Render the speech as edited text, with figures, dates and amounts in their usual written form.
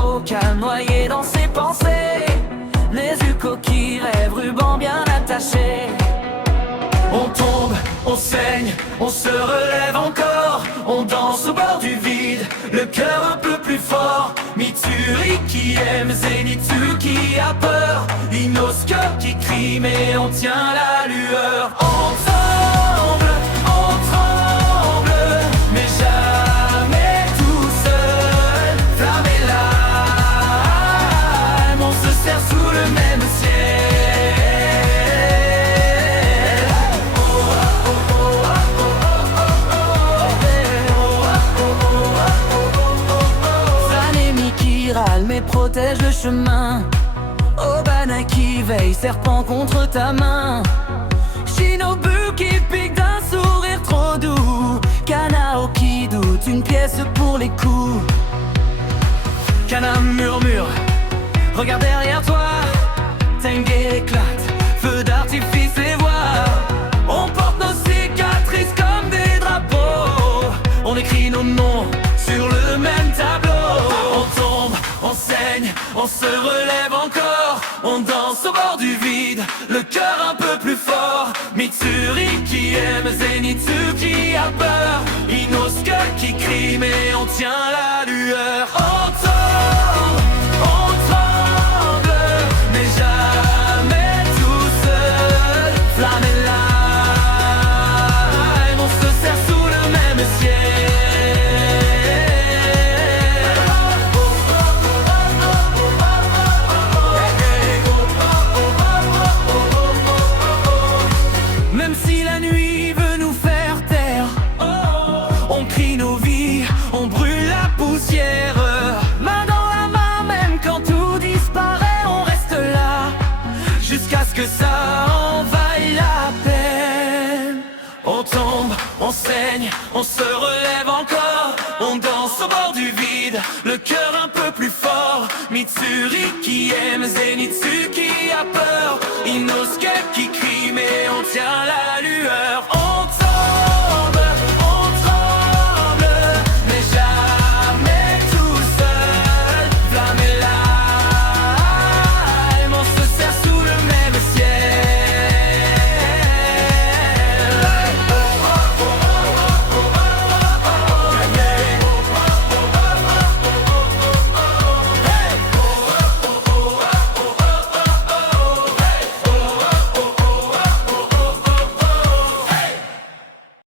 avocat noyé dans ses pensées, les yeux coquilles, rêves, ruban bien attachés. On tombe, on saigne, on se relève encore. On danse au bord du vide, le cœur un peu plus fort. Mitsuri qui aime, Zenitsu qui a peur, Inosuke qui crie mais on tient la lueur. On tremble, mais jamais tout seul. Flamme et lame, on se serre sous le même ciel. Mais protège le chemin. Obana qui veille, serpent contre ta main. Shinobu qui pique d'un sourire trop doux. Kanao qui doute, une pièce pour les coups. Kana murmure, regarde derrière toi. Tengue éclate, feu d'artifice et voix. On porte nos cicatrices comme des drapeaux. On écrit nos noms sur le même tableau. On tombe, on saigne, on se relève encore. On danse au bord du vide, le cœur un peu plus fort. Mitsuri qui aime, Zenitsu qui a peur, Inosuke qui crie mais on tient la lueur. On tremble, mais jamais tout seul. Flamme et lame, on se serre sous le même ciel. Même si la nuit veut nous faire taire, on crie nos vies, on brûle la poussière. Main dans la main, même quand tout disparaît, on reste là, jusqu'à ce que ça envahisse la peine. On tombe, on saigne, on se relève encore. On danse au bord du vide, le cœur un peu plus fort. Mitsuri qui aime, Zenitsu qui a peur, Inosuke qui crie mais on tient la lueur.